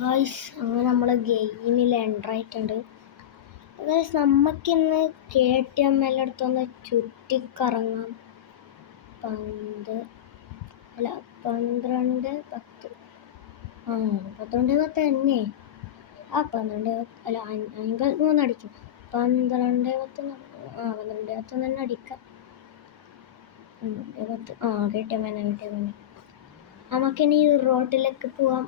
Guys അങ്ങനെ നമ്മളെ ഗെയിമിൽ എൻ്റർ ആയിട്ടുണ്ട്. ഗായ്സ് നമുക്കിന്ന് KTM അടുത്തൊന്ന് ചുറ്റിക്കറങ്ങാം. 12 10 12 തന്നെ. 53 അടിക്കും. 12 10 12 10 തന്നെ അടിക്കാം. KTM നമുക്കിനി റോട്ടിലേക്ക് പോവാം.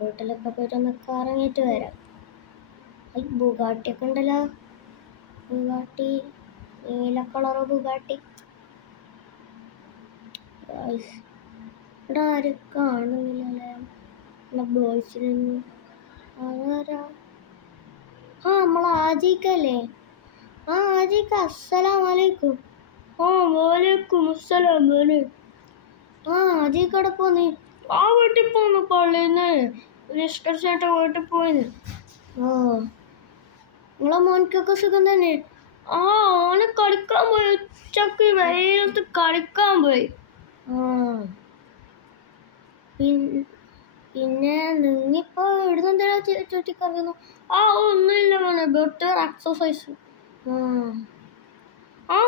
റോട്ടിലൊക്കെ പോയിട്ടൊന്ന് കറങ്ങിയിട്ട് വരാം. ബുഗാട്ടിയൊക്കെ ഉണ്ടല്ലോ. ബുഗാട്ടി, നീല കളറ് ബുഗാട്ടി. ഇവിടെ ആരും കാണുന്നില്ലല്ലേ ബോയ്സിലൊന്നും. അതാരാ? നമ്മളെ ആജിക്കല്ലേ? ആജിക്ക, അസ്സലാമലൈക്കും. വാലേക്കും അസ്സലാം. ആജിക്കടെ പോന്ന് വീട്ടിൽ പോന്നു. പള്ളിന്ന് നിഷ്കർഷായിട്ട് വീട്ടിൽ പോയിന്ന്. നിങ്ങളെ മോനിക്കൊക്കെ സുഖം തന്നെ? ഓന് കളിക്കാൻ പോയി. ഉച്ചക്ക് വെയിലത്ത് കളിക്കാൻ പോയി. പിന്നെ നിങ്ങിപ്പോ ഇവിടുന്ന് എന്തിനാ ചുറ്റിക്കറങ്ങുന്നു? ഒന്നുമില്ല മോനെ, ബെറ്റർ എക്സസൈസ്.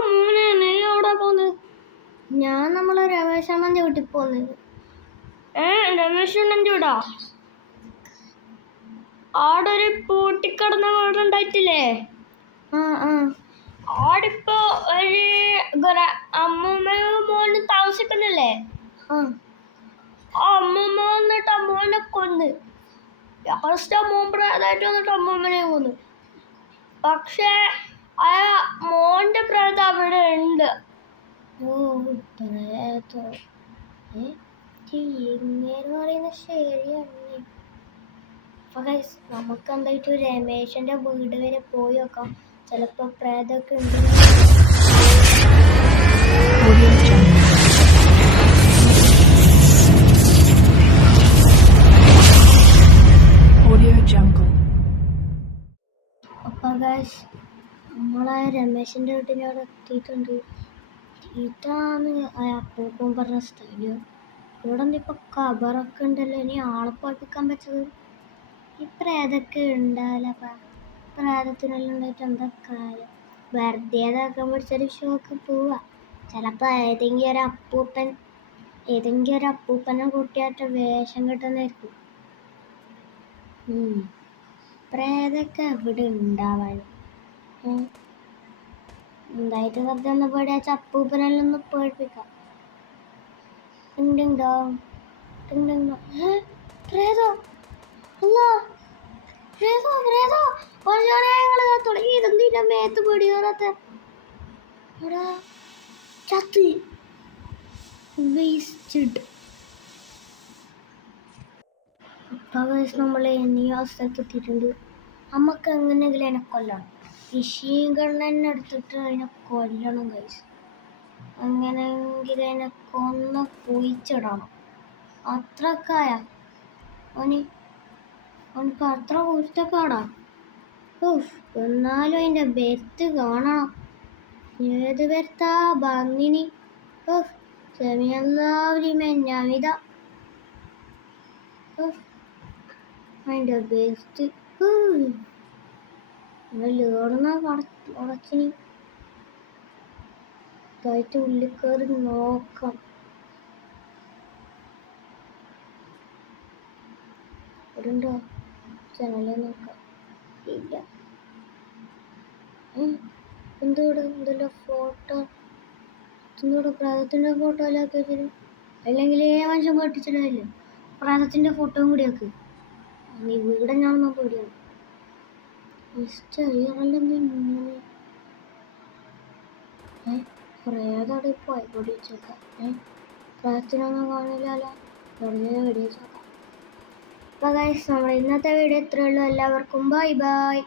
മോനെ നീ എവിടെ പോന്ന്? ഞാൻ നമ്മളെ രമേശണ്ണന്റെ വീട്ടിൽ പോന്നത്. രമേശണ്ണന്റെ വീടാ? ആടെ ഒരു പൂട്ടിക്കിടന്ന വീടുണ്ടായിട്ടില്ലേ? ആടിപ്പോ ഒരു അമ്മൂമ്മയും മോനും താമസിക്കുന്നില്ലേ? അമ്മൂമ്മ വന്നിട്ട് അമ്മൂമ്മനെ കൊന്ന്. ലാസ്റ്റ് അമ്മൂമ്മ അതായിട്ട് വന്നിട്ട് അമ്മൂമ്മനെ കൊന്നു. പക്ഷേ ആ മോന്റെ പ്രേതം അവിടെ ഉണ്ട്. പറയുന്നത് ശരിയാണ്. നമുക്ക് എന്തായിട്ട് രമേശന്റെ വീട് വരെ പോയി നോക്കാം. ചിലപ്പോ പ്രേതമൊക്കെ ഉണ്ട്. അപ്പൊ നമ്മളെ രമേശന്റെ വീട്ടിൽ അവിടെ എത്തിയിട്ടുണ്ട്. ഇതാണ് അപ്പൂപ്പൻ പറഞ്ഞ സ്ഥലം. ഇവിടെ ഇപ്പൊ കബറൊക്കെ ഉണ്ടല്ലോ. ഇനി ആളെ പഠിപ്പിക്കാൻ പറ്റത് ഈ പ്രേതൊക്കെ ഉണ്ടാവില്ല. പ്രേതത്തിനെല്ലാം ഉണ്ടായിട്ട് എന്താ കാര്യം? വെറുതെ ഇതാക്കാൻ പഠിച്ചൊരു ഷോക്ക് പോവാ. ചിലപ്പോ ഏതെങ്കിലും ഒരു അപ്പൂപ്പനെ കൂട്ടിയായിട്ട് വേഷം കിട്ടുന്നതായിരിക്കും. പ്രേതൊക്കെ എവിടെ ഉണ്ടാവാൻ? എന്തായിട്ട് വെറുതെ ഒന്ന് പേടിയാച്ച അപ്പൂപ്പനെല്ലാം ഒന്ന് പേടിപ്പിക്കാം. പ്രേതോ? ഇതെന്തിന്റെ മേത്ത് പേടിയോറത്തെ? ചത്ത് വേസ്റ്റ്. നമ്മള് ഈ അവസ്ഥക്ക് എത്തിയിട്ടുണ്ട്. നമുക്ക് എങ്ങനെയെങ്കിലും അതിനെ കൊല്ലണം. വിഷീകണ്ണനെ എടുത്തിട്ട് അതിനെ കൊല്ലണം ഗൈസ്. അങ്ങനെയെങ്കിലും അതിനെ കൊന്ന് കുഴിച്ചിടണം. അത്രക്കായ അവനക്ക് അത്ര കുഴിച്ചക്കാടാ. എന്നാലും അതിൻ്റെ ബെത്ത് കാണണം. ഏത് ബെത്താ ഭംഗിനി. ചെമിയല്ലാവിത അതിൻ്റെ ബെത്ത് ഉടച്ചിനി. ഇതായിട്ട് ഉള്ളിൽ കയറി നോക്കാം. ഇവിടുണ്ടോ? ജനലെ നോക്കാം. ഇല്ല. എന്തെല്ലോ ഫോട്ടോ. പ്രേതത്തിന്റെ ഫോട്ടോ എല്ലാം വെച്ചിട്ട് അല്ലെങ്കിൽ മനുഷ്യൻ പേട്ടിച്ചിട്ടില്ലേ? പ്രേതത്തിന്റെ ഫോട്ടോയും കൂടി ആക്ക്. നീ വീട് ഞാനൊന്നും പേടിയാണ്. പ്രേതോടെ പോയി പൊടിച്ചേക്കാം. പ്രേതത്തിനൊന്നും കാണില്ലല്ലോ. വെറുതെ വെടിവെച്ചേക്കാം. അപ്പോൾ ഗൈസ്, നമ്മുടെ ഇന്നത്തെ വീഡിയോ ഇത്രയേ ഉള്ളൂ. എല്ലാവർക്കും ബൈ ബൈ.